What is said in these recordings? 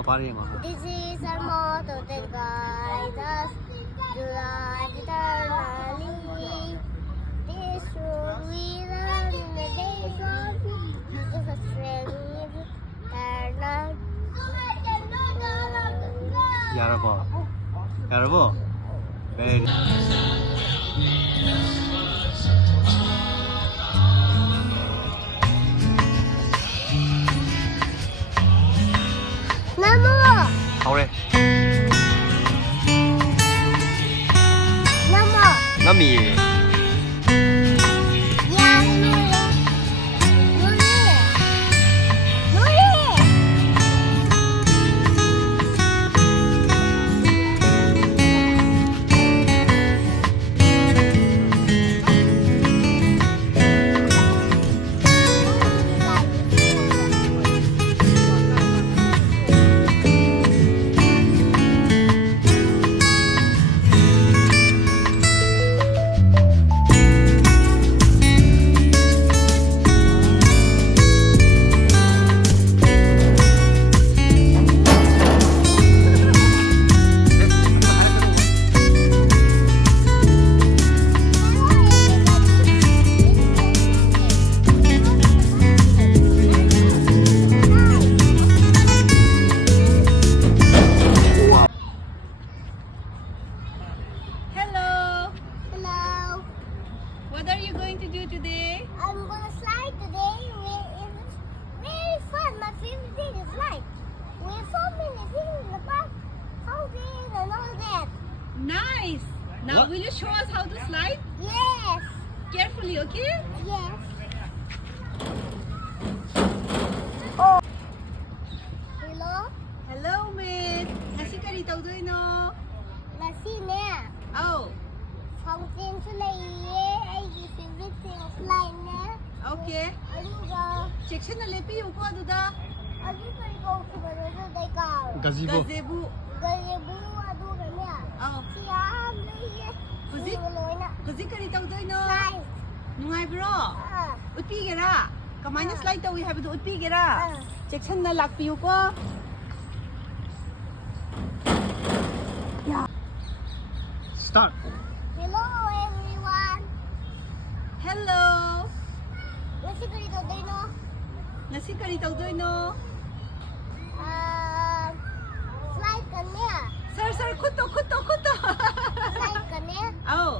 This is our motto that guides us to life eternally. This road we learn in the days of youth, the strength eternal. 여러분, very. 나무! 그래. 나무! 남이. 양이! 놀이! 놀이! Hello. Hello! What are you going to do today? I'm gonna slide today. It's very fun. My favorite thing is slide. We have so many things in the park, houses and all that. Nice. Now What? will you show us how to slide? Yes, Carefully, okay? yes. Hello, Hello, mate. Kasi ka rito doon, no? Lasine. Oh, Fountain Sulaye. I favorite thing slide ne. okay. Aruga. Section na lepi yung ko, aduda. Aruga ikaw kumaroon day ka. 가지고. Gazebo. Galebu aruga niya. Oh, Siyam laye. Kuzik? Simuloy na. kasi ka rito doon, no? Slide. Nungay, bro. Ah. Utpi gira. Kamay na slide daw, we have to utpi gira. Ah. Section na lakpi yung ko. Start. Hello everyone. Hello. Nasi ka dito din no? Nasi ka rito doon, no? Slide ka niya. Sir, kuto. Slide ka niya. Oh,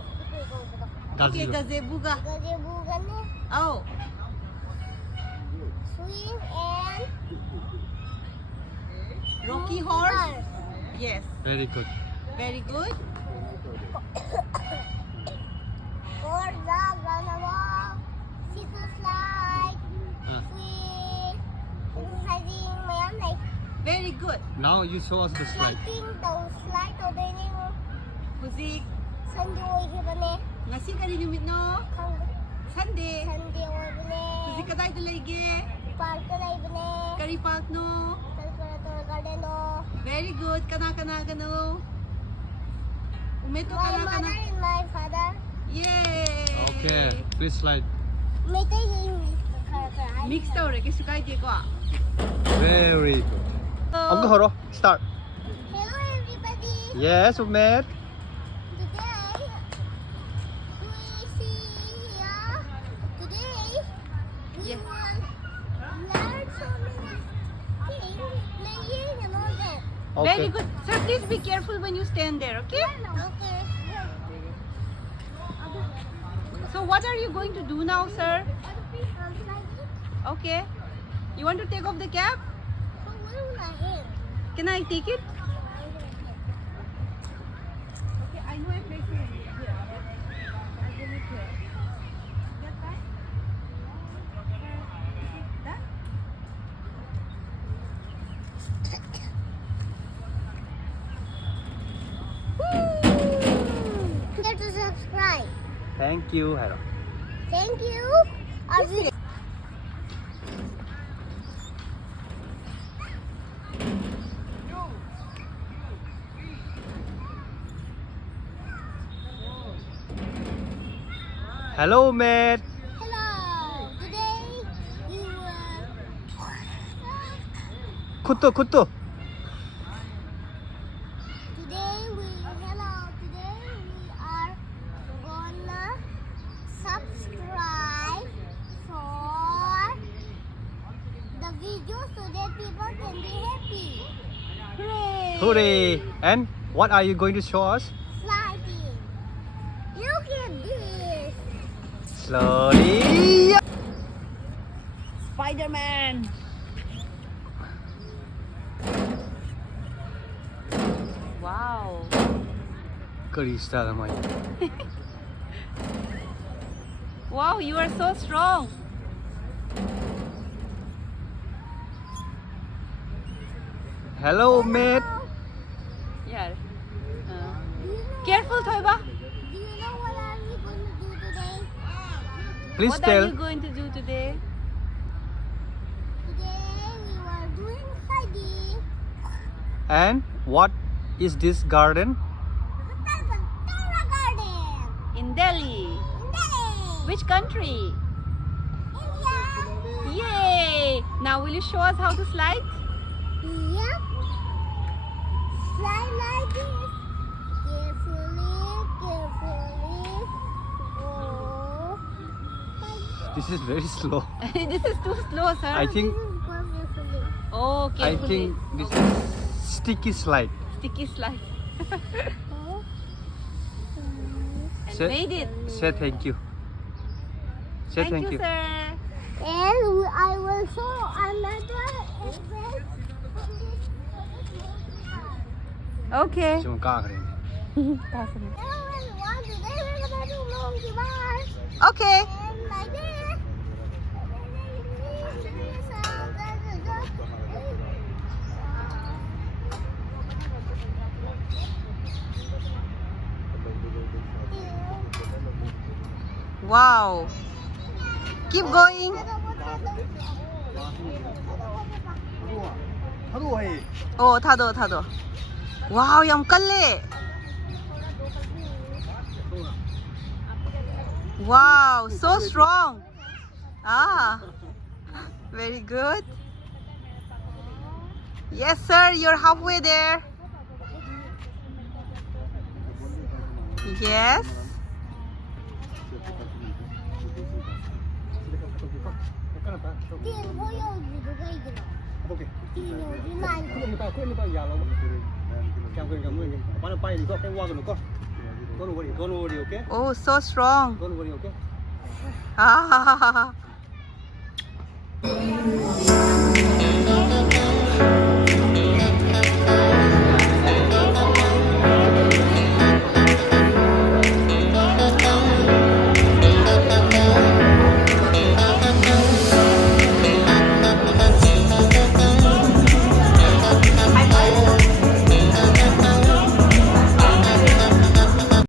okay, 가지고. gazebo ka. Gazebo ka niya. Oh, Swing and Rocky horse. Yes, Very good. very good. For the ganawa. Scissor slide. Uh, Swing. Exercising mayan like Very good. now you show us the slide. sliding daw slide daw din yung Muzik. sanjoy ka ne. Ngasi ka rin yung no? Kang Sunday. sanjoy ka ne. Muzik ka tayo talagi. Park ka na iba ne. Kari park no? Kalkulator garden no. Very good. Kana no? Umeto My kana. mother and my father. Yay! Okay, please slide. May tayo yung kara-kara. Mix daw rin. Kasi kahit di ko ah. Very good. 엄가 걸어. Start. Hello everybody. Yes, Umet. Today we see today we Yeah. will learn so many things, playing and all that. Very Okay. good. Sir, please be careful when you stand there, okay? Okay. So what are you going to do now, sir? Sliding. Okay. You want to take off the cap? So where will I hit? Can I take it? Okay, I know a place here. I will it here. That right? That? Forget to subscribe. Thank you, Hera. Thank you. I'll see. Hello, Umet. Hello. Today you 굿도. Hooray! And what are you going to show us? Sliding. Look at this. Slowly. Spider-Man. Wow. Karista naman. Wow, you are so strong. Hello, mate. Yeah. Do you know, Careful, Toiba. do you know what are we going to do today? Please What are tell. you going to do today? Today we were doing sliding. And what is this garden? Tara Garden. In Delhi. Delhi. Which country? India. Yay! Now will you show us how to slide? Yep. Slide like this. Carefully, carefully. Oh. This is very slow. This is too slow, sir. I think This is carefully. Oh, I carefully. think this is sticky slide. Sticky slide. Oh. And Say- made it. Say thank you. Say Thank you, sir. And I will show another event. Okay. Cuma kah kering. Everyone, today we're gonna do monkey bars. Okay. And like this. Wow. Keep going. Oh, 타도. Wow, ям 깔래. Wow, so strong. Ah, very good. Yes, sir, you're halfway there. Yes. Tin 보여주기 누가 이기나? tin 여기 말고. Don't worry, okay? Oh, so strong. Don't worry, okay? Ah.